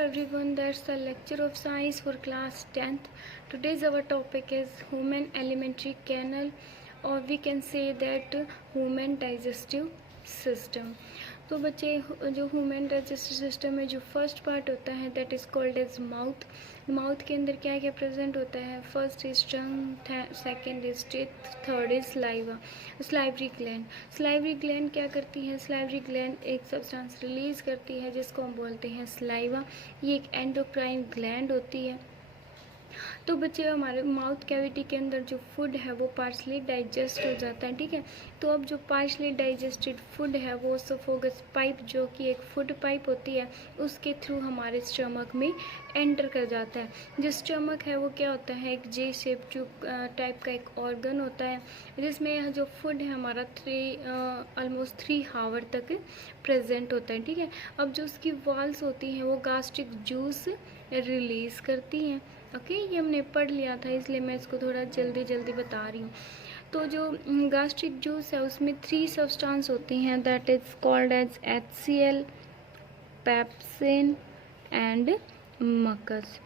everyone, that's the lecture of science for class 10th. Today's our topic is human alimentary canal, or we can say that human digestive system. तो बच्चे, जो human digestive system में जो first part होता है that is called as mouth. Mouth के अंदर क्या क्या प्रेजेंट होता है? First is tongue, second is teeth, third is saliva. Salivary gland. Salivary gland क्या करती है? स्लाइवरी ग्लैंड एक सब्सटेंस रिलीज करती है जिसको हम बोलते हैं स्लाइवा. ये एक एंडोक्राइन ग्लैंड होती है. तो बच्चे, हमारे माउथ कैविटी के अंदर जो फूड है वो पार्शली डाइजेस्ट हो जाता है. ठीक है, तो अब जो पार्शली डाइजेस्टेड फूड है वो सोफोगस पाइप, जो कि एक फूड पाइप होती है, उसके थ्रू हमारे स्टमक में एंटर कर जाता है. जो स्टमक है वो क्या होता है? एक जे शेप ट्यूब टाइप का एक ऑर्गन होता है जिसमें जो फूड है हमारा ऑलमोस्ट 3 आवर तक प्रेजेंट होता है. ठीक है, अब जो उसकी वॉल्स होती हैं वो गास्ट्रिक जूस रिलीज़ करती हैं. ओके, ये हमने पढ़ लिया था, इसलिए मैं इसको थोड़ा जल्दी बता रही हूँ. तो जो गास्ट्रिक जूस है उसमें 3 सब्सटेंस होती हैं that is called as HCl, pepsin and mucus.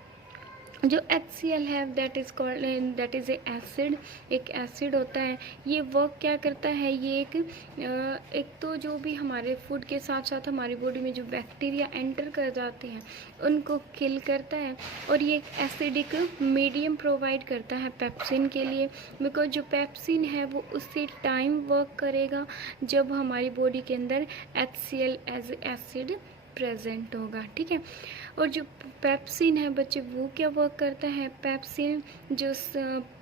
जो HCl है that is called, that is a acid, एक एसिड होता है. ये वर्क क्या करता है? ये एक तो जो भी हमारे फूड के साथ साथ हमारी बॉडी में जो बैक्टीरिया एंटर कर जाते हैं उनको किल करता है, और ये एक एसिडिक मीडियम प्रोवाइड करता है पेप्सिन के लिए. बिकॉज जो पेप्सिन है वो उसी टाइम वर्क करेगा जब हमारी बॉडी के अंदर HCl एज एसिड प्रेजेंट होगा. ठीक है, और जो पेप्सिन है बच्चे वो क्या वर्क करता है? पेप्सिन जो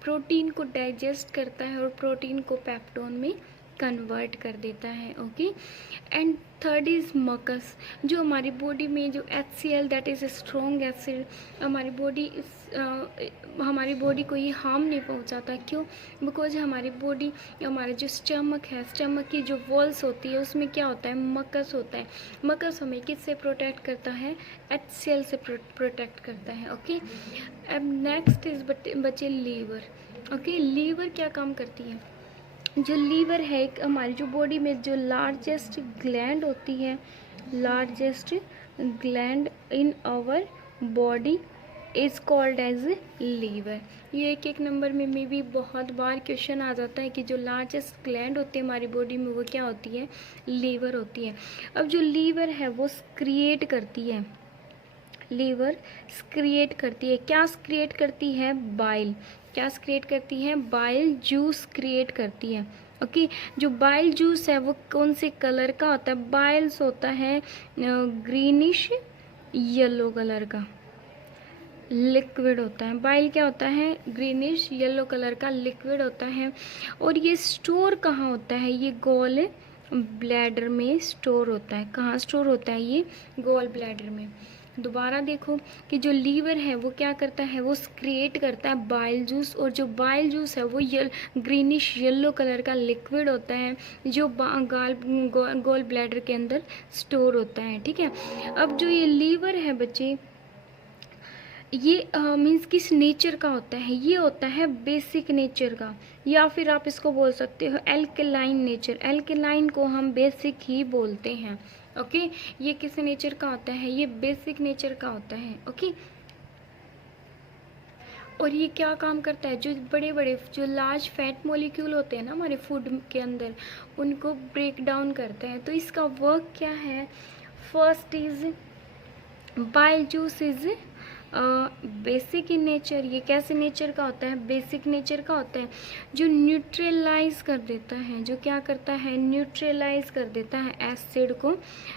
प्रोटीन को डाइजेस्ट करता है और प्रोटीन को पेप्टोन में कन्वर्ट कर देता है. Okay, and third is mucus. जो हमारी बॉडी में जो HCl that is a strong acid, हमारी बॉडी को ये हार्म नहीं पहुंचाता. क्यों? बिकॉज हमारी बॉडी, हमारा जो स्टमक है, स्टमक की जो वॉल्स होती है उसमें क्या होता है? मकस होता है. मकस हमें किससे प्रोटेक्ट करता है? HCl से प्रोटेक्ट करता है. ओके, अब नेक्स्ट इज बच्चे लीवर. ओके, लीवर क्या काम करती है? जो लीवर है एक हमारी जो बॉडी में जो लार्जेस्ट ग्लैंड होती है, largest gland in our body is called as liver. ये एक नंबर में भी बहुत बार क्वेश्चन आ जाता है कि जो लार्जेस्ट ग्लैंड होती है हमारी बॉडी में वो क्या होती है? लीवर होती है. अब जो लीवर है वो क्रिएट करती है, लीवर क्रिएट करती है, क्या क्रिएट करती है? बाइल. क्या क्रिएट करती है? बाइल जूस क्रिएट करती है. ओके, जो बाइल जूस है वो कौन से कलर का होता है? बाइल्स होता है ग्रीनिश येलो कलर का लिक्विड होता है. बाइल क्या होता है? ग्रीनिश येलो कलर का लिक्विड होता है. और ये स्टोर कहाँ होता है? ये गॉल ब्लैडर में स्टोर होता है. कहाँ स्टोर होता है? ये गॉल ब्लैडर में. दोबारा देखो कि जो लीवर है वो क्या करता है? वो क्रिएट करता है बाइल जूस, और जो बाइल जूस है वो ग्रीनिश येलो कलर का लिक्विड होता है जो गॉल ब्लैडर के अंदर स्टोर होता है. ठीक है, अब जो ये लीवर है बच्चे, ये मीन्स किस नेचर का होता है? ये होता है बेसिक नेचर का, या फिर आप इसको बोल सकते हो एल्केलाइन नेचर. एल्केलाइन को हम बेसिक ही बोलते हैं. ओके, ये किस नेचर का होता है? ये बेसिक नेचर का होता है. ओके, और ये क्या काम करता है? जो बड़े बड़े जो लार्ज फैट मॉलिक्यूल होते हैं ना हमारे फूड के अंदर, उनको ब्रेक डाउन करते हैं. तो इसका वर्क क्या है? First is bile juice is basic in nature. ये कैसे नेचर का होता है? बेसिक नेचर का होता है. जो न्यूट्रलाइज कर देता है, जो क्या करता है? न्यूट्रलाइज कर देता है एसिड को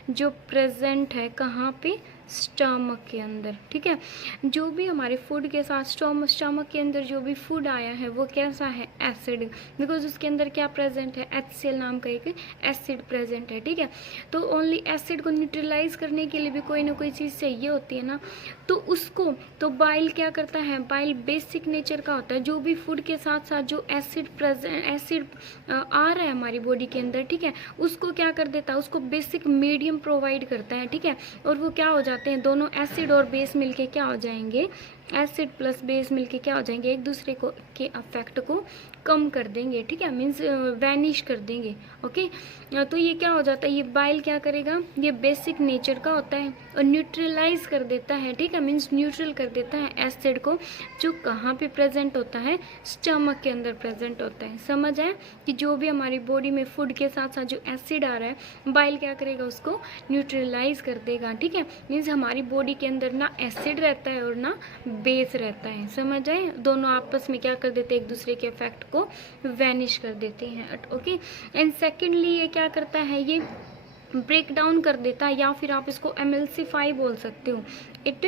जो प्रेजेंट है कहाँ पे? स्टमक के अंदर. ठीक है, जो भी हमारे फूड के साथ स्टमक के अंदर जो भी फूड आया है वो कैसा है? एसिड. बिकॉज उसके अंदर क्या प्रेजेंट है? HCl नाम का एक एसिड प्रेजेंट है. ठीक है, तो ओनली एसिड को न्यूट्रलाइज करने के लिए भी कोई ना कोई चीज़ चाहिए होती है ना, तो उसको तो बाइल क्या करता है? बाइल बेसिक नेचर का होता है. जो भी फूड के साथ साथ जो एसिड आ रहा है हमारी बॉडी के अंदर, ठीक है, उसको क्या कर देता है? उसको बेसिक मीडियम प्रोवाइड करता है. ठीक है, और वो क्या हो जाते हैं? दोनों एसिड और बेस मिलके क्या हो जाएंगे? एसिड प्लस बेस मिलके क्या हो जाएंगे? एक दूसरे को के अफेक्ट को कम कर देंगे, ठीक है, मीन्स वैनिश कर देंगे। ओके, तो ये क्या हो जाता है, ये बाइल क्या करेगा, ये बेसिक नेचर का होता है और न्यूट्रलाइज कर देता है, ठीक है, मीन्स न्यूट्रल कर देता है एसिड को, जो कहाँ पे प्रेजेंट होता है, स्टमक के अंदर प्रेजेंट होता है। समझ आए कि जो भी हमारी बॉडी में फूड के साथ साथ जो एसिड आ रहा है, बाइल क्या करेगा, उसको न्यूट्रलाइज कर देगा, ठीक है, मीन्स हमारी बॉडी के अंदर ना एसिड रहता है और ना बेस रहता है। समझ आए, दोनों आपस में क्या कर देते हैं, एक दूसरे के इफेक्ट को वैनिश कर देते हैं। ओके, एंड सेकेंडली ये क्या करता है, ये ब्रेक डाउन कर देता है, या फिर आप इसको एमल्सिफाई बोल सकते हो। इट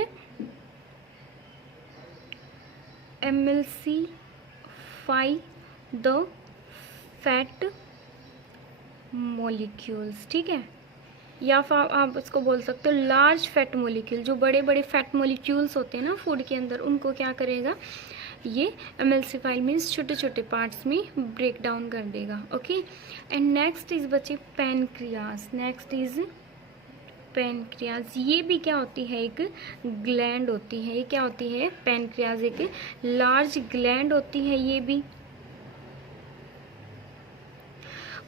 एमल्सिफाई द फैट मॉलिक्यूल्स, ठीक है, या फिर आप इसको बोल सकते हो लार्ज फैट मॉलिक्यूल। जो बड़े बड़े फैट मॉलिक्यूल्स होते हैं ना फूड के अंदर, उनको क्या करेगा, ये एमल्सिफाई मीन्स छोटे छोटे पार्ट्स में ब्रेक डाउन कर देगा। ओके, एंड नेक्स्ट इज बच्चे पैनक्रियाज। Next is pancreas. ये भी क्या होती है, एक ग्लैंड होती है। ये क्या होती है, पैनक्रियाज एक लार्ज ग्लैंड होती है ये भी,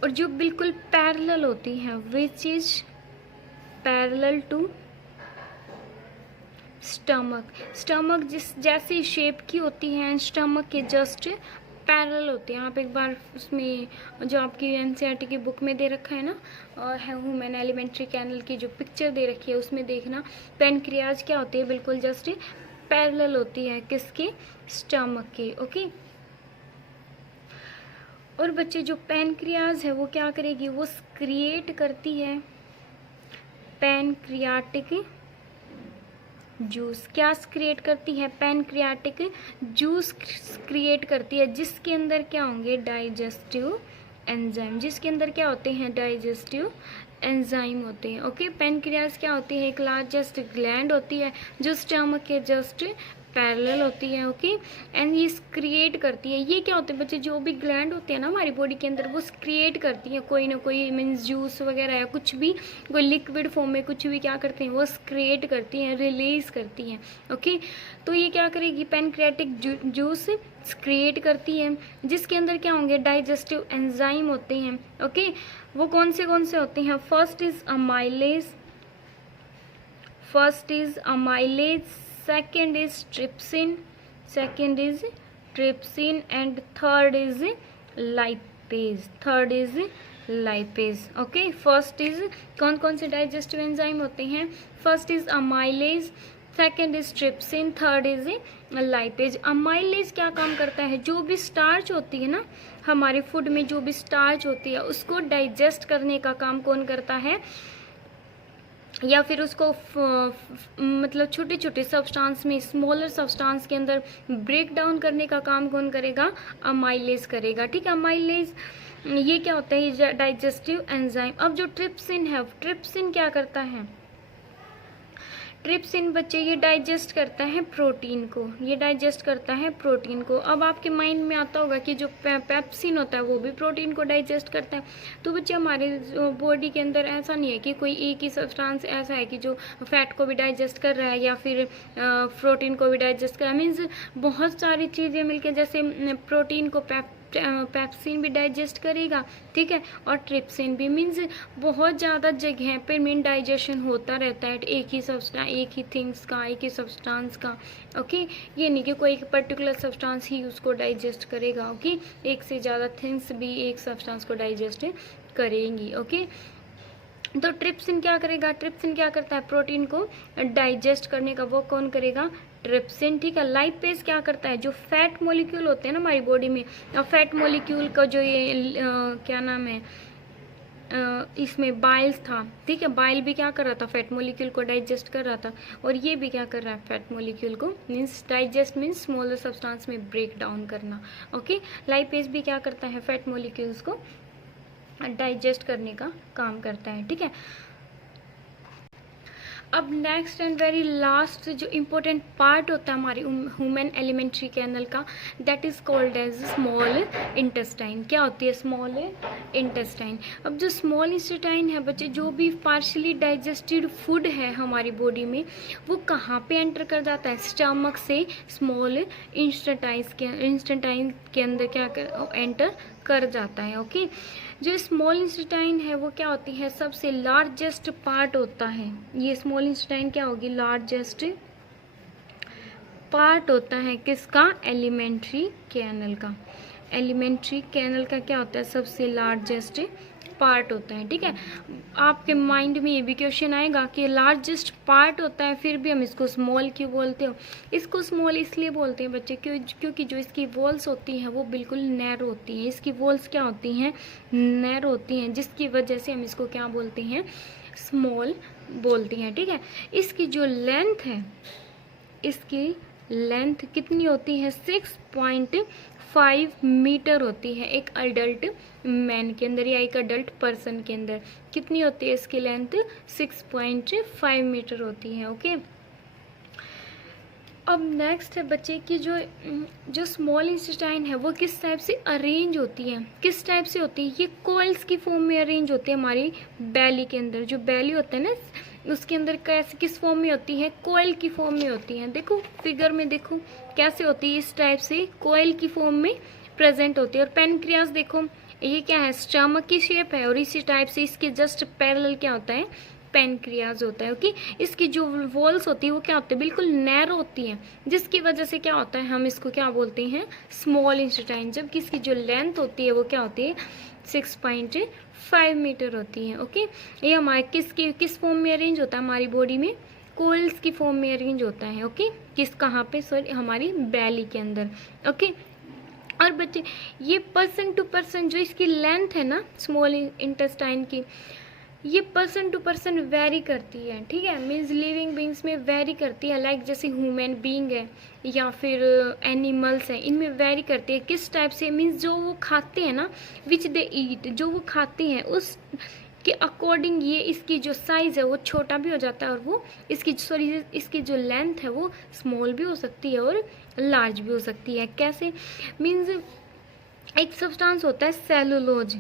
और जो बिल्कुल पैरेलल होती है, which is parallel to stomach. Stomach जिस जैसी शेप की होती है, स्टमक के जस्ट पैरेलल होते हैं। आप एक बार उसमें जो आपकी एनसीईआरटी की बुक में दे रखा है ना, और ह्यूमन एलिमेंट्री कैनल की जो पिक्चर दे रखी है, उसमें देखना पैनक्रियाज क्या होती है, बिल्कुल जस्ट पैरेलल होती है, किसके, स्टमक के। ओके, और बच्चे जो पैनक्रियाज है वो क्या करेगी, वो क्रिएट करती है पैनक्रियाटिक जूस। क्या क्रिएट करती है, पैनक्रियाटिक जूस क्रिएट करती है, जिसके अंदर क्या होंगे, डाइजेस्टिव एंजाइम। जिसके अंदर क्या होते हैं, डाइजेस्टिव एंजाइम होते हैं। ओके, पैनक्रियाज क्या होती है, एक लार्जेस्ट ग्लैंड होती है जो स्टमक के जस्ट पैरेलल होती है। ओके, एंड ये क्रिएट करती है, ये क्या होते हैं बच्चे, जो भी ग्लैंड होते हैं ना हमारी बॉडी के अंदर, वो क्रिएट करती है कोई ना कोई, मीन्स जूस वगैरह या कुछ भी, कोई लिक्विड फॉर्म में कुछ भी क्या करते हैं, वो क्रिएट करती हैं, रिलीज करती हैं। ओके, तो ये क्या करेगी, पैनक्रियाटिक जूस क्रिएट करती है, जिसके अंदर क्या होंगे, डाइजेस्टिव एंजाइम होते हैं। ओके, वो कौन से होते हैं, first is amylase, second is trypsin, and third is lipase। Okay, first is कौन से डाइजेस्टिव एंजाइम होते हैं, first is amylase, second is trypsin, third is lipase. Amylase क्या काम करता है, जो भी स्टार्च होती है ना हमारे फूड में, जो भी स्टार्च होती है उसको डाइजेस्ट करने का काम कौन करता है, या फिर उसको मतलब छोटे छोटे सब्सटेंस में, स्मॉलर सब्सटेंस के अंदर ब्रेक डाउन करने का काम कौन करेगा, अमाइलेज करेगा। ठीक है, अमाइलेज ये क्या होता है, ये डाइजेस्टिव एंजाइम। अब जो ट्रिप्सिन है, ट्रिप्सिन क्या करता है, ट्रिप्सिन बच्चे ये डाइजेस्ट करता है प्रोटीन को, ये डाइजेस्ट करता है प्रोटीन को। अब आपके माइंड में आता होगा कि जो पेप्सिन होता है वो भी प्रोटीन को डाइजेस्ट करता है। तो बच्चे हमारे बॉडी के अंदर ऐसा नहीं है कि कोई एक ही सब्सटेंस ऐसा है कि जो फैट को भी डाइजेस्ट कर रहा है या फिर प्रोटीन को भी डाइजेस्ट कर रहा है। मीन्स बहुत सारी चीज़ें मिलकर, जैसे प्रोटीन को पेप्सिन भी डाइजेस्ट करेगा, ठीक है, और ट्रिप्सिन भी। मीन्स बहुत ज़्यादा जगह पे मीन डाइजेशन होता रहता है एक ही सब्सटेंस, एक ही थिंग्स का, एक ही सब्सटेंस का। ओके, ये नहीं कि कोई एक पर्टिकुलर सब्सटेंस ही उसको डाइजेस्ट करेगा। ओके, एक से ज़्यादा थिंग्स भी एक सब्सटेंस को डाइजेस्ट करेंगी। ओके, तो ट्रिप्सिन क्या करेगा, ट्रिप्सिन क्या करता है, प्रोटीन को डाइजेस्ट करने का वो कौन करेगा, ट्रिप्सिन। ठीक है, लाइपेज क्या करता है, जो फैट मॉलिक्यूल होते हैं ना हमारी बॉडी में, और फैट मॉलिक्यूल का जो ये क्या नाम है, इसमें बाइल्स था, ठीक है, बाइल भी क्या कर रहा था, फैट मॉलिक्यूल को डाइजेस्ट कर रहा था, और ये भी क्या कर रहा है, फैट मॉलिक्यूल को, means digest means smaller substance में ब्रेक डाउन करना। ओके, लाइपेज भी क्या करता है, फैट मॉलिक्यूल्स को डाइजेस्ट करने का काम करता है। ठीक है, अब नेक्स्ट एंड वेरी लास्ट जो इम्पोर्टेंट पार्ट होता है हमारी ह्यूमन एलिमेंट्री कैनल का, that is called as small intestine. क्या होती है स्मॉल इंटेस्टाइन? अब जो स्मॉल इंटेस्टाइन है बच्चे, जो भी पार्शियली डाइजेस्टेड फूड है हमारी बॉडी में, वो कहाँ पे एंटर कर जाता है? स्टमक से स्मॉल इंटेस्टाइन के अंदर क्या एंटर कर जाता है। ओके, जो स्मॉल इंटेस्टाइन है वो क्या होती है? सबसे लार्जेस्ट पार्ट होता है। ये स्मॉल इंटेस्टाइन क्या होगी? लार्जेस्ट पार्ट होता है किसका? एलिमेंट्री कैनल का। एलिमेंट्री कैनल का क्या होता है? सबसे लार्जेस्ट पार्ट होता है। ठीक है, आपके माइंड में ये भी क्वेश्चन आएगा कि लार्जेस्ट पार्ट होता है फिर भी हम इसको स्मॉल क्यों बोलते हो? इसको स्मॉल इसलिए बोलते हैं बच्चे क्योंकि जो इसकी वॉल्स होती हैं वो बिल्कुल नैरो होती हैं। इसकी वॉल्स क्या होती हैं? नैरो होती हैं, जिसकी वजह से हम इसको क्या बोलते हैं? स्मॉल बोलते हैं। ठीक है, इसकी जो लेंथ है, इसकी लेंथ कितनी होती है? 6.5 मीटर होती है एक अडल्ट मैन के अंदर या एक अडल्ट पर्सन के अंदर। कितनी होती है इसकी लेंथ? 6.5 मीटर होती है। ओके, अब नेक्स्ट है बच्चे कि जो स्मॉल इंटेस्टाइन है वो किस टाइप से अरेंज होती है? किस टाइप से होती है? ये कॉइल्स की फॉर्म में अरेंज होती है हमारी बेली के अंदर। जो बेली होता है ना, उसके अंदर कैसे किस फॉर्म में होती है? कॉइल की फॉर्म में होती है। देखो फिगर में, देखो कैसे होती है, इस टाइप से कॉइल की फॉर्म में प्रेजेंट होती है। और पेनक्रियास देखो, ये क्या है? स्टमक की शेप है, और इसी टाइप से इसके जस्ट पैरेलल क्या होता है? पेनक्रियाज होता है। ओके, इसकी जो वॉल्स होती है वो क्या होती है? बिल्कुल नैरो होती है, जिसकी वजह से क्या होता है? हम इसको क्या बोलते हैं? Small intestine. जबकि इसकी जो लेंथ होती है वो क्या होती है? 6.5 मीटर होती है। ओके, ये हमारे किस फॉर्म में अरेंज होता है हमारी बॉडी में? कोल्स की फॉर्म में अरेंज होता है। ओके, कहाँ पे? सॉरी, हमारी बेली के अंदर। ओके, और बच्चे ये पर्सन टू पर्सन जो इसकी लेंथ है ना स्मॉल इंटेस्टाइन की, ये पर्सन टू पर्सन वेरी करती है। ठीक है, मीन्स लिविंग बींग्स में वेरी करती है। लाइक जैसे ह्यूमन बींग है या फिर एनिमल्स हैं, इनमें वेरी करती है। किस टाइप से? मीन्स जो वो खाते हैं ना, विच दे ईट, जो वो खाते हैं उस के अकॉर्डिंग ये इसकी जो साइज़ है वो छोटा भी हो जाता है, और वो इसकी जो लेंथ है वो स्मॉल भी हो सकती है और लार्ज भी हो सकती है। कैसे? मीन्स एक सब्सटेंस होता है सेलुलोज।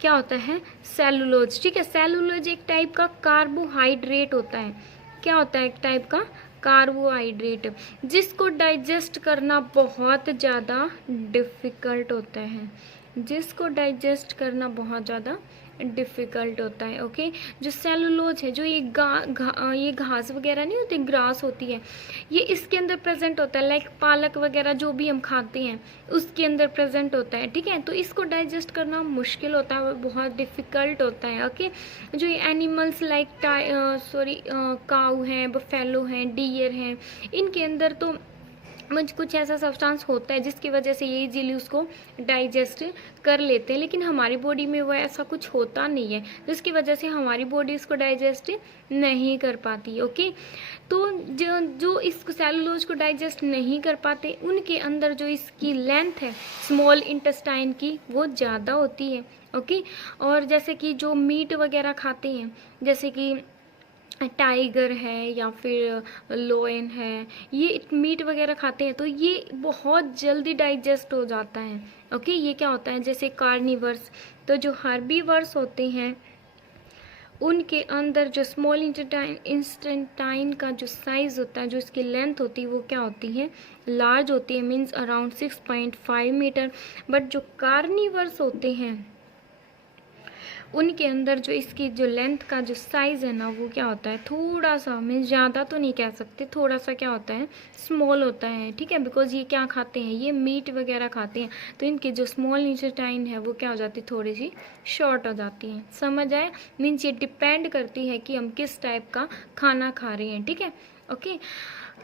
क्या होता है? सेलुलोज। ठीक है, सेलुलोज एक टाइप का कार्बोहाइड्रेट होता है। क्या होता है? एक टाइप का कार्बोहाइड्रेट, जिसको डाइजेस्ट करना बहुत ज़्यादा डिफ़िकल्ट होता है। जिसको डाइजेस्ट करना बहुत ज़्यादा डिफ़िकल्ट होता है। ओके, जो सेलुलोज है, जो ये ये घास वगैरह नहीं होती, ग्रास होती है, ये इसके अंदर प्रेजेंट होता है। लाइक पालक वगैरह जो भी हम खाते हैं उसके अंदर प्रेजेंट होता है। ठीक है, तो इसको डाइजेस्ट करना मुश्किल होता है और बहुत डिफ़िकल्ट होता है। ओके, जो ये एनिमल्स लाइक काऊ हैं, बफेलो हैं, डियर हैं, इनके अंदर तो कुछ ऐसा सब्सटेंस होता है जिसकी वजह से ये इजीली उसको डाइजेस्ट कर लेते हैं, लेकिन हमारी बॉडी में वो ऐसा कुछ होता नहीं है, जिसकी वजह से हमारी बॉडी इसको डाइजेस्ट नहीं कर पाती। ओके, तो जो इस सेलुलोज को डाइजेस्ट नहीं कर पाते, उनके अंदर जो इसकी लेंथ है स्मॉल इंटेस्टाइन की वो ज़्यादा होती है। ओके, और जैसे कि जो मीट वगैरह खाते हैं, जैसे कि टाइगर है या फिर लोयन है, ये मीट वगैरह खाते हैं तो ये बहुत जल्दी डाइजेस्ट हो जाता है। ओके, ये क्या होता है? जैसे कार्निवर्स, तो जो हर्बीवर्स होते हैं उनके अंदर जो स्मॉल इंटेस्टाइन का जो साइज़ होता है, जो इसकी लेंथ होती है वो क्या होती है? लार्ज होती है, मीन्स अराउंड 6.5 मीटर। बट जो कार्निवर्स होते हैं उनके अंदर जो इसकी जो लेंथ का जो साइज़ है ना वो क्या होता है? थोड़ा सा, मीन्स ज़्यादा तो नहीं कह सकते, थोड़ा सा क्या होता है? स्मॉल होता है। ठीक है, बिकॉज ये क्या खाते हैं? ये मीट वगैरह खाते हैं, तो इनकी जो स्मॉल इंटेस्टाइन है वो क्या हो जाती है? थोड़ी सी शॉर्ट हो जाती है। समझ आए? मीन्स ये डिपेंड करती है कि हम किस टाइप का खाना खा रहे हैं। ठीक है, ओके,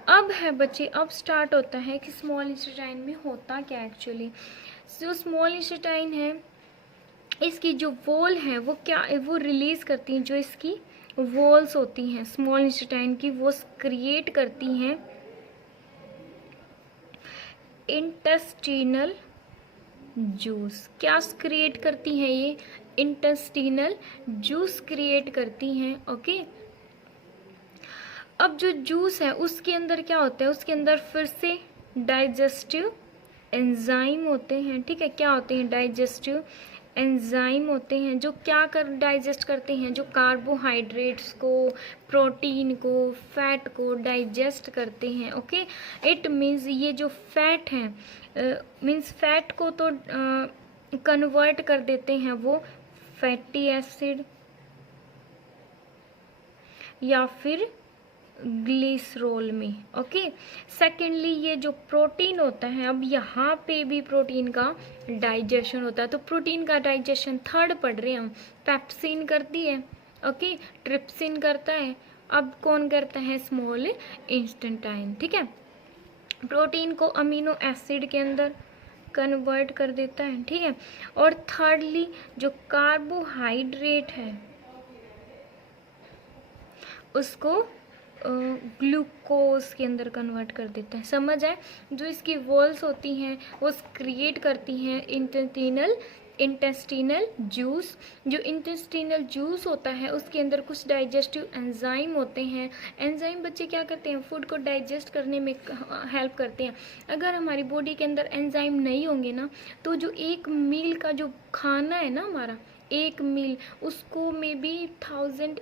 अब है बच्चे, अब स्टार्ट होता है कि स्मॉल इंटेस्टाइन में होता क्या एक्चुअली। जो स्मॉल इंटेस्टाइन है इसकी जो वॉल है वो क्या वो रिलीज़ करती हैं, जो इसकी वॉल्स होती हैं स्मॉल इंटेस्टाइन की, वो क्रिएट करती हैं इंटेस्टिनल जूस। क्या क्रिएट करती हैं ये? इंटेस्टिनल जूस क्रिएट करती हैं। ओके, अब जो जूस है उसके अंदर क्या होता है, उसके अंदर फिर से डाइजेस्टिव एंजाइम होते हैं, ठीक है। क्या होते हैं, डाइजेस्टिव एंजाइम होते हैं जो क्या कर डाइजेस्ट करते हैं, जो कार्बोहाइड्रेट्स को, प्रोटीन को, फैट को डाइजेस्ट करते हैं। ओके, इट मीन्स ये जो फैट है मीन्स फैट को तो कन्वर्ट कर देते हैं वो फैटी एसिड या फिर ग्लिसरॉल में। ओके, सेकेंडली ये जो प्रोटीन होता है, अब यहाँ पे भी प्रोटीन का डाइजेशन होता है। तो प्रोटीन का डाइजेशन थर्ड पढ़ रहे हैं हम, पेप्सिन करती है, ओके, ट्रिप्सिन करता है, अब कौन करता है, स्मॉल इंस्टेंटाइन, ठीक है। प्रोटीन को अमीनो एसिड के अंदर कन्वर्ट कर देता है, ठीक है। और थर्डली जो कार्बोहाइड्रेट है उसको ग्लूकोज के अंदर कन्वर्ट कर देते हैं। समझ आए, जो इसकी वॉल्स होती हैं वो क्रिएट करती हैं इंटेस्टिनल जूस। जो इंटेस्टिनल जूस होता है उसके अंदर कुछ डाइजेस्टिव एंजाइम होते हैं। एंजाइम बच्चे क्या करते हैं, फूड को डाइजेस्ट करने में हेल्प करते हैं। अगर हमारी बॉडी के अंदर एंजाइम नहीं होंगे ना, तो जो एक मील का जो खाना है ना हमारा, एक मील, उसको मे बी 1000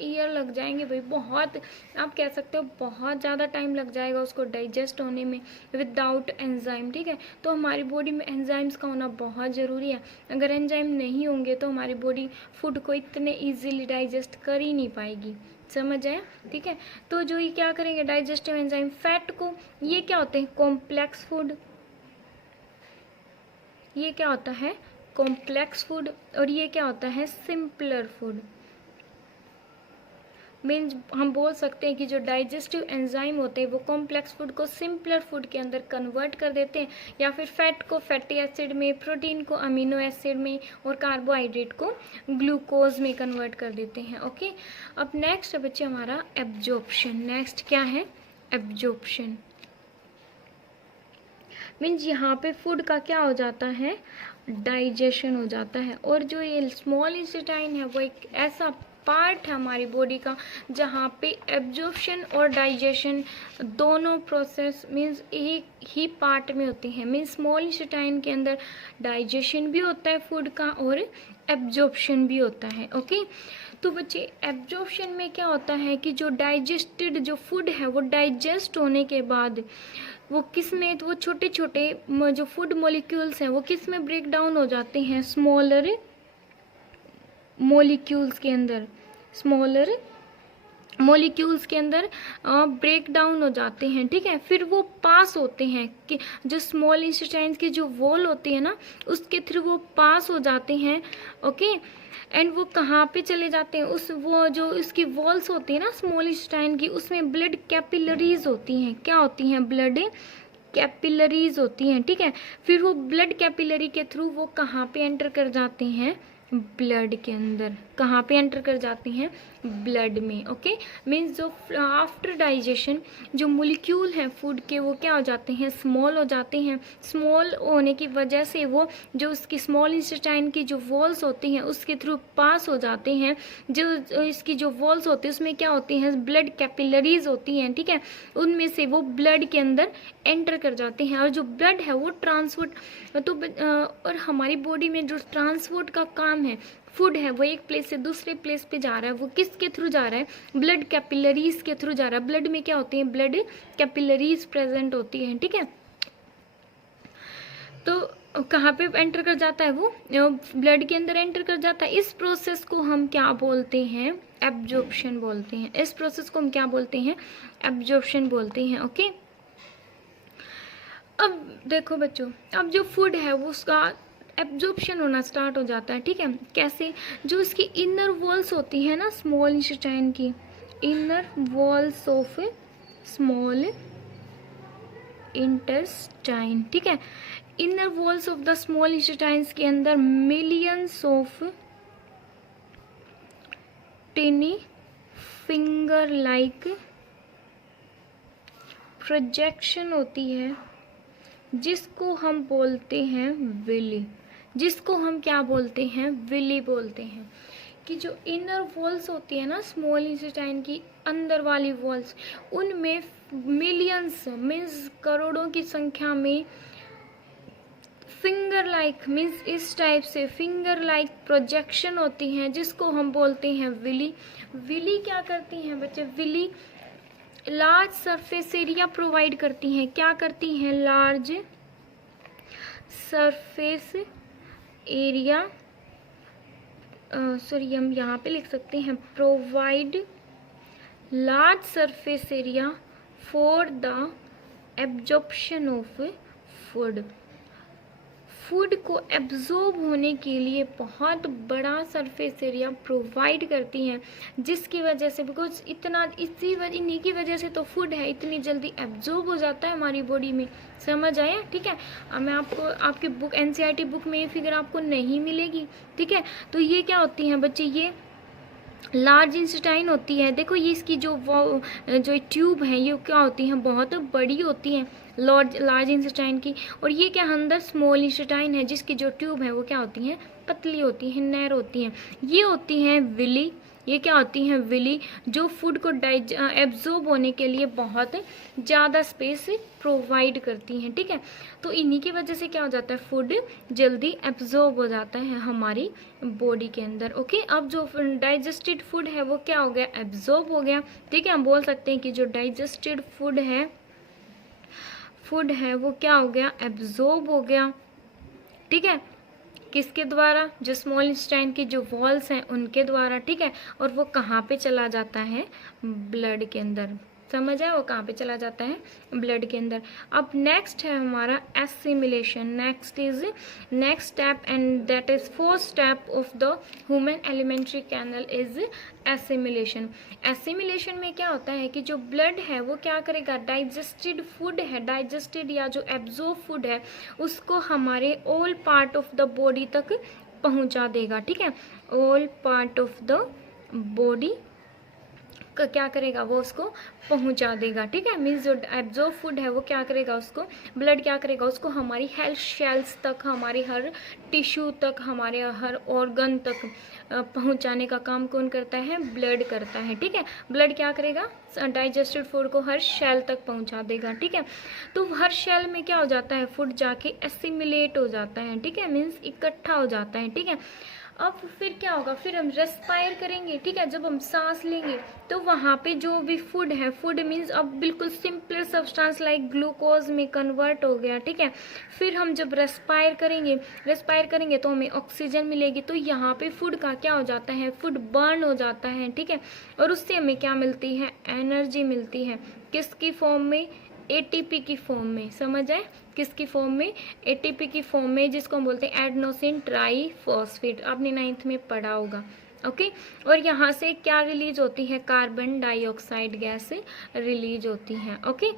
ईयर लग जाएंगे भाई, बहुत, आप कह सकते हो बहुत ज़्यादा टाइम लग जाएगा उसको डाइजेस्ट होने में विदाउट एंजाइम, ठीक है। तो हमारी बॉडी में एंजाइम्स का होना बहुत ज़रूरी है। अगर एंजाइम नहीं होंगे तो हमारी बॉडी फूड को इतने ईजीली डाइजेस्ट कर ही नहीं पाएगी। समझ आया, ठीक है। तो जो ये क्या करेंगे, डाइजेस्टिव एंजाइम फैट को, ये क्या होते हैं, कॉम्प्लेक्स फूड, ये क्या होता है, कॉम्प्लेक्स फूड, और ये क्या होता है, सिंपलर फूड। मीन्स हम बोल सकते हैं कि जो डाइजेस्टिव एंजाइम होते हैं वो कॉम्प्लेक्स फूड को सिंपलर फूड के अंदर कन्वर्ट कर देते हैं, या फिर फैट को फैटी एसिड में, प्रोटीन को अमीनो एसिड में, और कार्बोहाइड्रेट को ग्लूकोज में कन्वर्ट कर देते हैं। ओके, अब नेक्स्ट बच्चे हमारा एब्जॉर्प्शन। नेक्स्ट क्या है, एब्जॉर्प्शन। मीन्स यहाँ पे फूड का क्या हो जाता है, डाइजेशन हो जाता है। और जो ये स्मॉल इंटेस्टाइन है वो एक ऐसा पार्ट है हमारी बॉडी का जहाँ पे एब्जॉर्प्शन और डाइजेशन दोनों प्रोसेस मीन्स एक ही पार्ट में होते हैं। मीन्स स्मॉल इंटेस्टाइन के अंदर डाइजेशन भी होता है फूड का और एब्जॉर्प्शन भी होता है। ओके, तो बच्चे एब्जॉर्प्शन में क्या होता है कि जो डाइजेस्टेड जो फूड है वो डाइजेस्ट होने के बाद वो किस में, तो वो छोटे छोटे जो फूड मॉलिक्यूल्स हैं वो किस में ब्रेक डाउन हो जाते हैं, स्मॉलर मॉलिक्यूल्स के अंदर, स्मॉलर मॉलिक्यूल्स के अंदर ब्रेक डाउन हो जाते हैं, ठीक है। फिर वो पास होते हैं कि जो स्मॉल इंटेस्टाइन की जो वॉल होती है ना उसके थ्रू वो पास हो जाते हैं। ओके, एंड वो कहाँ पे चले जाते हैं, उस वो जो इसकी वॉल्स होती है ना स्मॉल इंटेस्टाइन की, उसमें ब्लड कैपिलरीज होती हैं। क्या होती हैं, ब्लड कैपिलरीज होती हैं, ठीक है। फिर वो ब्लड कैपिलरी के थ्रू वो कहाँ पे एंटर कर जाते हैं, ब्लड के अंदर। कहाँ पे एंटर कर जाते हैं, ब्लड में। ओके, मीन्स जो आफ्टर डाइजेशन जो मोलिक्यूल हैं फूड के वो क्या हो जाते हैं, स्मॉल हो जाते हैं। स्मॉल होने की वजह से वो जो उसकी स्मॉल इंटेस्टाइन की जो वॉल्स होती हैं उसके थ्रू पास हो जाते हैं। जो इसकी जो वॉल्स होती है उसमें क्या होती हैं, ब्लड कैपिलरीज होती हैं, ठीक है। उनमें से वो ब्लड के अंदर एंटर कर जाते हैं और जो ब्लड है वो ट्रांसपोर्ट तो और हमारी बॉडी में जो ट्रांसपोर्ट का काम है, फूड है वो एक प्लेस से दूसरे प्लेस पे जा रहा है, वो किसके थ्रू जा रहा है, ब्लड कैपिलरीज के थ्रू जा रहा है। ब्लड में क्या होती है, ब्लड कैपिलरीज प्रेजेंट होती है, ठीक है। तो कहाँ पे एंटर कर जाता है, वो ब्लड के अंदर एंटर कर जाता है। इस प्रोसेस को हम क्या बोलते हैं, एब्जॉर्प्शन बोलते हैं। इस प्रोसेस को हम क्या बोलते हैं, एब्जॉर्प्शन बोलते हैं। ओके, अब देखो बच्चों, अब जो फूड है वो उसका एब्जॉर्प्शन होना स्टार्ट हो जाता है, ठीक है। कैसे, जो इसकी इनर वॉल्स होती है ना स्मॉल इंटेस्टाइन की, inner walls of small intestine, ठीक है। Inner walls of the small intestines के अंदर millions of टिनी finger like projection होती है जिसको हम बोलते हैं विली, जिसको हम क्या बोलते हैं, विली बोलते हैं। कि जो इनर वॉल्स होती है ना स्मॉल इंटेस्टाइन की अंदर वाली वॉल्स, उनमें मिलियंस मीन्स करोड़ों की संख्या में फिंगर लाइक मीन्स इस टाइप से फिंगर लाइक प्रोजेक्शन होती हैं, जिसको हम बोलते हैं विली। विली क्या करती हैं बच्चे? Villi large surface area provide करती हैं। क्या करती हैं? लार्ज सरफेस एरिया, सॉरी हम यहाँ पे लिख सकते हैं provide large surface area for the absorption of food. Food को एब्जॉर्ब होने के लिए बहुत बड़ा सरफेस एरिया प्रोवाइड करती हैं, जिसकी वजह से बिकॉज इन्हीं की वजह से तो फूड है इतनी जल्दी एब्जॉर्ब हो जाता है हमारी बॉडी में। समझ आया? ठीक है। अब मैं आपको आपकी बुक एनसीईआरटी बुक में ये फिगर आपको नहीं मिलेगी। ठीक है, तो ये क्या होती हैं बच्चे? ये लार्ज इंटेस्टाइन होती है। देखो ये इसकी जो ट्यूब है ये क्या होती हैं? बहुत बड़ी होती हैं लार्ज इंटेस्टाइन की। और ये क्या अंदर स्मॉल इंटेस्टाइन है, जिसकी जो ट्यूब है वो क्या होती हैं? पतली होती हैं, नैरो होती हैं। ये होती हैं विली। ये क्या होती हैं? विली, जो फूड को एब्जॉर्ब होने के लिए बहुत ज़्यादा स्पेस प्रोवाइड करती हैं। ठीक है, तो इन्हीं की वजह से क्या हो जाता है? फूड जल्दी एब्जॉर्ब हो जाता है हमारी बॉडी के अंदर। ओके, अब जो डाइजेस्टेड फूड है वो क्या हो गया? एब्जॉर्ब हो गया। ठीक है, हम बोल सकते हैं कि जो डाइजेस्टेड फूड है वो क्या हो गया? एब्जॉर्ब हो गया। ठीक है, किसके द्वारा? जो स्मॉल इंटेस्टाइन की जो वॉल्स हैं उनके द्वारा। ठीक है, और वो कहाँ पे चला जाता है? ब्लड के अंदर। समझ आया? वो कहाँ पे चला जाता है? ब्लड के अंदर। अब नेक्स्ट है हमारा assimilation. Next step and that is fourth step of the human alimentary canal is assimilation. Assimilation में क्या होता है कि जो ब्लड है वो क्या करेगा? डाइजेस्टेड फूड है, डाइजेस्टेड या जो एब्जॉर्ब फूड है उसको हमारे all part of the body तक पहुंचा देगा। ठीक है, all part of the body का क्या करेगा? वो उसको पहुंचा देगा। ठीक है, मीन्स जो एब्जॉर्ब फूड है वो क्या करेगा? उसको ब्लड क्या करेगा? उसको हमारी हेल्थ सेल्स तक, हमारी हर टिश्यू तक, हमारे हर ऑर्गन तक पहुंचाने का काम कौन करता है? ब्लड करता है। ठीक है, ब्लड क्या करेगा? डाइजेस्टेड फूड को हर सेल तक पहुंचा देगा। ठीक है, तो हर सेल में क्या हो जाता है? फूड जाके एसिमिलेट हो जाता है। ठीक है, मीन्स इकट्ठा हो जाता है। ठीक है, अब फिर क्या होगा? फिर हम रेस्पायर करेंगे। ठीक है, जब हम सांस लेंगे तो वहाँ पे जो भी फूड है, फूड मीन्स अब बिल्कुल सिंपल सब्सटेंस लाइक ग्लूकोज में कन्वर्ट हो गया। ठीक है, फिर हम जब रेस्पायर करेंगे तो हमें ऑक्सीजन मिलेगी। तो यहाँ पे फूड का क्या हो जाता है? फूड बर्न हो जाता है। ठीक है, और उससे हमें क्या मिलती है? एनर्जी मिलती है। किसकी फॉर्म में? एटीपी की फॉर्म में। समझ आए? किसकी फॉर्म में? एटीपी की फॉर्म में, जिसको हम बोलते हैं एडेनोसिन ट्राईफॉस्फेट। आपने 9th में पढ़ा होगा। ओके, और यहाँ से क्या रिलीज होती है? कार्बन डाइऑक्साइड गैस रिलीज होती है। ओके,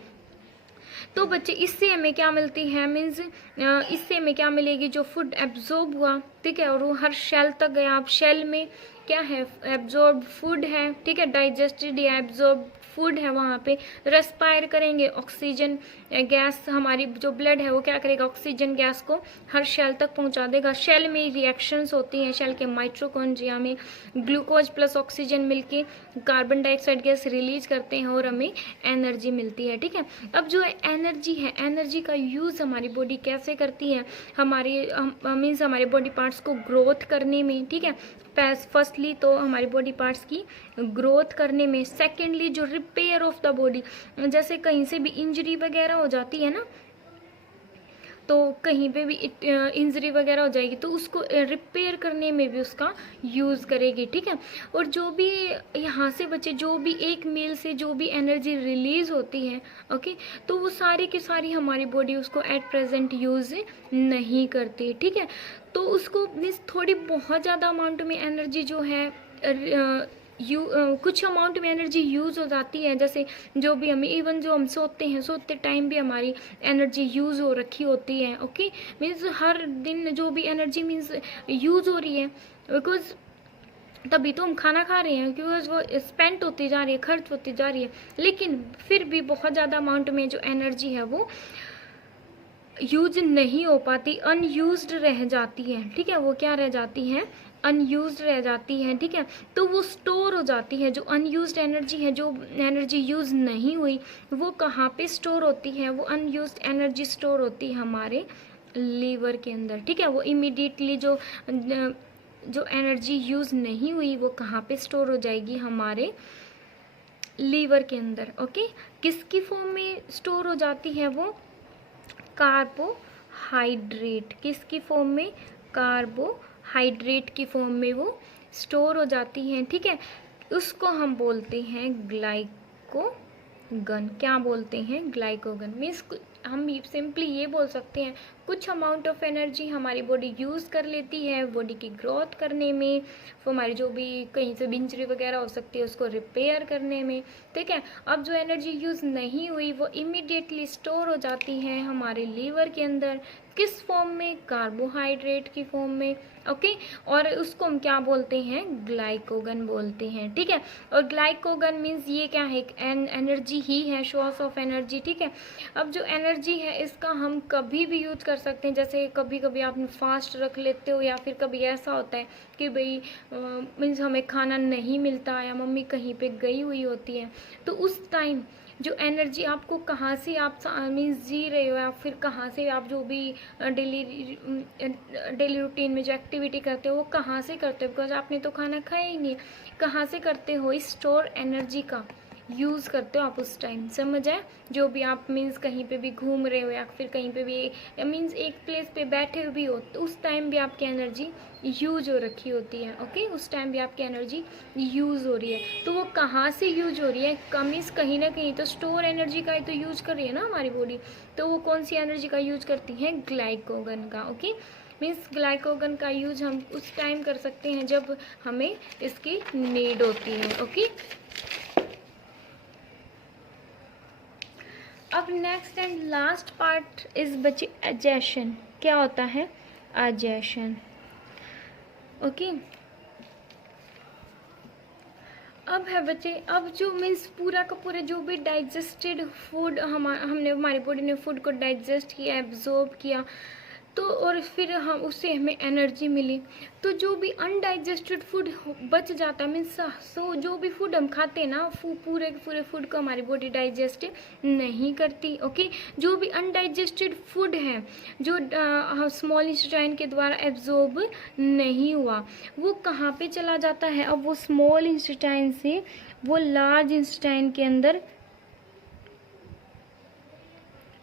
तो बच्चे इससे हमें क्या मिलती है? मीन्स इससे हमें क्या मिलेगी? जो फूड एब्जॉर्ब हुआ, ठीक है, और वो हर सेल तक गया। अब सेल में क्या है? एब्जॉर्ब फूड है। ठीक है, डाइजेस्टेड या एब्जॉर्ब फूड है। वहाँ पे रेस्पायर करेंगे, ऑक्सीजन गैस, हमारी जो ब्लड है वो क्या करेगा? ऑक्सीजन गैस को हर सेल तक पहुँचा देगा। सेल में रिएक्शंस होती हैं, सेल के माइटोकॉन्ड्रिया में ग्लूकोज प्लस ऑक्सीजन मिलके कार्बन डाइऑक्साइड गैस रिलीज करते हैं और हमें एनर्जी मिलती है। ठीक है, अब जो एनर्जी है, एनर्जी का यूज़ हमारी बॉडी कैसे करती है? मीन्स हमारे बॉडी पार्ट्स को ग्रोथ करने में। ठीक है, फर्स्टली तो हमारी बॉडी पार्ट्स की ग्रोथ करने में, सेकेंडली जो रिपेयर ऑफ द बॉडी, जैसे कहीं से भी इंजरी वगैरह हो जाती है ना, तो कहीं पे भी इंजरी वगैरह हो जाएगी तो उसको रिपेयर करने में भी उसका यूज़ करेगी। ठीक है, और जो भी यहाँ से बच्चे जो भी एक मील से जो भी एनर्जी रिलीज होती है, ओके, तो वो सारी की सारी हमारी बॉडी उसको एट प्रेजेंट यूज़ नहीं करती। ठीक है, तो उसको मीन्स थोड़ी बहुत ज़्यादा अमाउंट में एनर्जी जो है कुछ अमाउंट में एनर्जी यूज़ हो जाती है। जैसे जो भी हमें इवन जो हम सोते टाइम भी हमारी एनर्जी यूज़ हो रखी होती है। ओके, मीन्स हर दिन जो भी एनर्जी मीन्स यूज़ हो रही है, बिकॉज तभी तो हम खाना खा रहे हैं, क्योंकि वो स्पेंट होती जा रही है, खर्च होती जा रही है। लेकिन फिर भी बहुत ज़्यादा अमाउंट में जो एनर्जी है वो यूज नहीं हो पाती, अनयूज्ड रह जाती है। ठीक है, वो क्या रह जाती है? अनयूज्ड रह जाती है, ठीक है, तो वो स्टोर हो जाती है। जो अनयूज्ड एनर्जी है, जो एनर्जी यूज़ नहीं हुई, वो कहाँ पे स्टोर होती है? वो अनयूज्ड एनर्जी स्टोर होती है हमारे लीवर के अंदर, ठीक है। वो इमीडिएटली जो एनर्जी यूज़ नहीं हुई वो कहाँ पे स्टोर हो जाएगी? हमारे लीवर के अंदर। ओके, किसकी फॉर्म में स्टोर हो जाती है वो? कार्बोहाइड्रेट। किसकी फॉर्म में? कार्बोहाइड्रेट की फॉर्म में वो स्टोर हो जाती हैं, ठीक है। उसको हम बोलते हैं ग्लाइकोगन। क्या बोलते हैं? ग्लाइकोगन। मीन्स हम सिंपली ये बोल सकते हैं कुछ अमाउंट ऑफ एनर्जी हमारी बॉडी यूज़ कर लेती है बॉडी की ग्रोथ करने में, वो हमारी जो भी कहीं से भी इंजरी वगैरह हो सकती है उसको रिपेयर करने में, ठीक है। अब जो एनर्जी यूज़ नहीं हुई वो इमीडिएटली स्टोर हो जाती है हमारे लीवर के अंदर। किस फॉर्म में? कार्बोहाइड्रेट की फॉर्म में। ओके, और उसको हम क्या बोलते हैं? ग्लाइकोगन बोलते हैं, ठीक है। और ग्लाइकोगन मीन्स ये क्या है? एनर्जी ही है, सोर्स ऑफ एनर्जी, ठीक है। अब जो एनर्जी है इसका हम कभी भी यूज कर सकते हैं। जैसे कभी कभी आप फास्ट रख लेते हो, या फिर कभी ऐसा होता है कि भाई मीन्स हमें खाना नहीं मिलता या मम्मी कहीं पे गई हुई होती है, तो उस टाइम जो एनर्जी आपको कहाँ से आप मीन्स जी रहे हो, या फिर कहाँ से आप जो भी डेली रूटीन में जो एक्टिविटी करते हो वो कहाँ से करते हो? बिकॉज आपने तो खाना खाया ही नहीं, कहाँ से करते हो? इस स्टोर एनर्जी का यूज़ करते हो आप उस टाइम। समझ आए? जो भी आप मीन्स कहीं पे भी घूम रहे हो या फिर कहीं पे भी मीन्स एक प्लेस पे बैठे भी हो, तो उस टाइम भी आपकी एनर्जी यूज हो रखी होती है। ओके, उस टाइम भी आपकी एनर्जी यूज़ हो रही है। तो वो कहाँ से यूज हो रही है? मीन्स कहीं ना कहीं तो स्टोर एनर्जी का ही तो यूज कर रही है ना हमारी बॉडी। तो वो कौन सी एनर्जी का यूज करती है? ग्लाइकोगन का। ओके, मीन्स ग्लाइकोगन का यूज हम उस टाइम कर सकते हैं जब हमें इसकी नीड होती है। ओके, अब next and last part is बच्चे डाइजेशन। क्या होता है? डाइजेशन। ओके, अब है बच्चे, अब जो मीन्स पूरा का पूरा जो भी डाइजेस्टेड फूड हमने हमारी बॉडी ने फूड को डाइजेस्ट किया, एब्जॉर्ब किया, तो और फिर हम उससे हमें एनर्जी मिली, तो जो भी अनडाइजेस्टेड फूड बच जाता मीन्स सो जो भी फूड हम खाते हैं ना पूरे पूरे फूड को हमारी बॉडी डाइजेस्ट नहीं करती। ओके, जो भी अनडाइजेस्टेड फूड है जो स्मॉल इंटेस्टाइन के द्वारा एब्जॉर्ब नहीं हुआ, वो कहाँ पे चला जाता है? अब वो स्मॉल इंटेस्टाइन से वो लार्ज इंटेस्टाइन के अंदर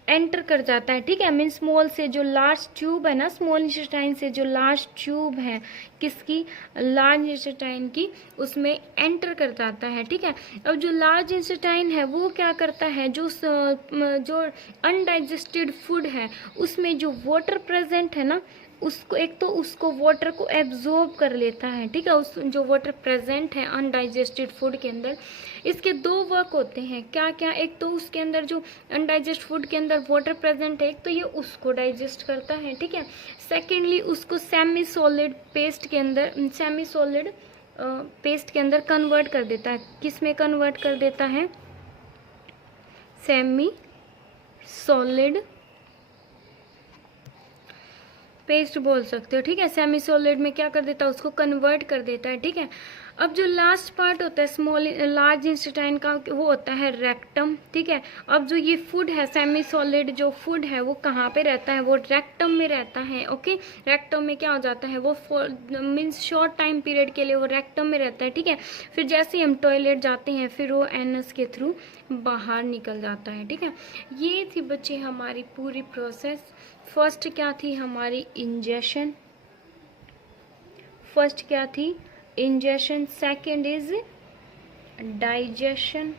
एंटर कर जाता है, ठीक है। मीन स्मॉल से जो लार्ज ट्यूब है ना, स्मॉल इंटेस्टाइन से जो लार्ज ट्यूब है किसकी? लार्ज इंटेस्टाइन की, उसमें एंटर कर जाता है, ठीक है। अब जो लार्ज इंटेस्टाइन है वो क्या करता है? जो अनडाइजेस्टेड फूड है उसमें जो वाटर प्रेजेंट है ना, उसको एक तो उसको वाटर को एब्जॉर्ब कर लेता है, ठीक है। उस जो वाटर प्रेजेंट है अनडाइजेस्टेड फूड के अंदर, इसके दो वर्क होते हैं। क्या क्या? एक तो उसके अंदर जो अनडाइजेस्ट फूड के अंदर वाटर प्रेजेंट है, एक तो ये उसको डाइजेस्ट करता है, ठीक है। सेकेंडली उसको सेमी सॉलिड पेस्ट के अंदर कन्वर्ट कर देता है। किस में कन्वर्ट कर देता है? सेमी सॉलिड पेस्ट बोल सकते हो, ठीक है। सेमी सॉलिड में क्या कर देता है? उसको कन्वर्ट कर देता है, ठीक है। अब जो लास्ट पार्ट होता है लार्ज इंटेस्टाइन का, वो होता है रेक्टम, ठीक है। अब जो ये फूड है सेमी सॉलिड जो फूड है वो कहाँ पे रहता है? वो रेक्टम में रहता है। ओके, रेक्टम में क्या हो जाता है? वो मीन्स शॉर्ट टाइम पीरियड के लिए वो रेक्टम में रहता है, ठीक है। फिर जैसे ही हम टॉयलेट जाते हैं फिर वो एनस के थ्रू बाहर निकल जाता है, ठीक है। ये थी बच्चे हमारी पूरी प्रोसेस। फर्स्ट क्या थी? हमारी इंजेशन। फर्स्ट क्या थी? Ingestion. Second is digestion.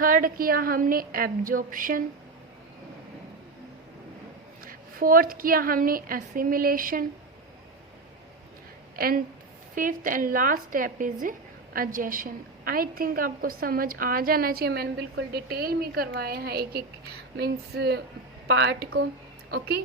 Third किया हमने एब्जॉर्प्शन। फोर्थ किया हमने assimilation. And fifth and last step is digestion. I think आपको समझ आ जाना चाहिए, मैंने बिल्कुल डिटेल में करवाया है एक एक मीन्स पार्ट को। ओके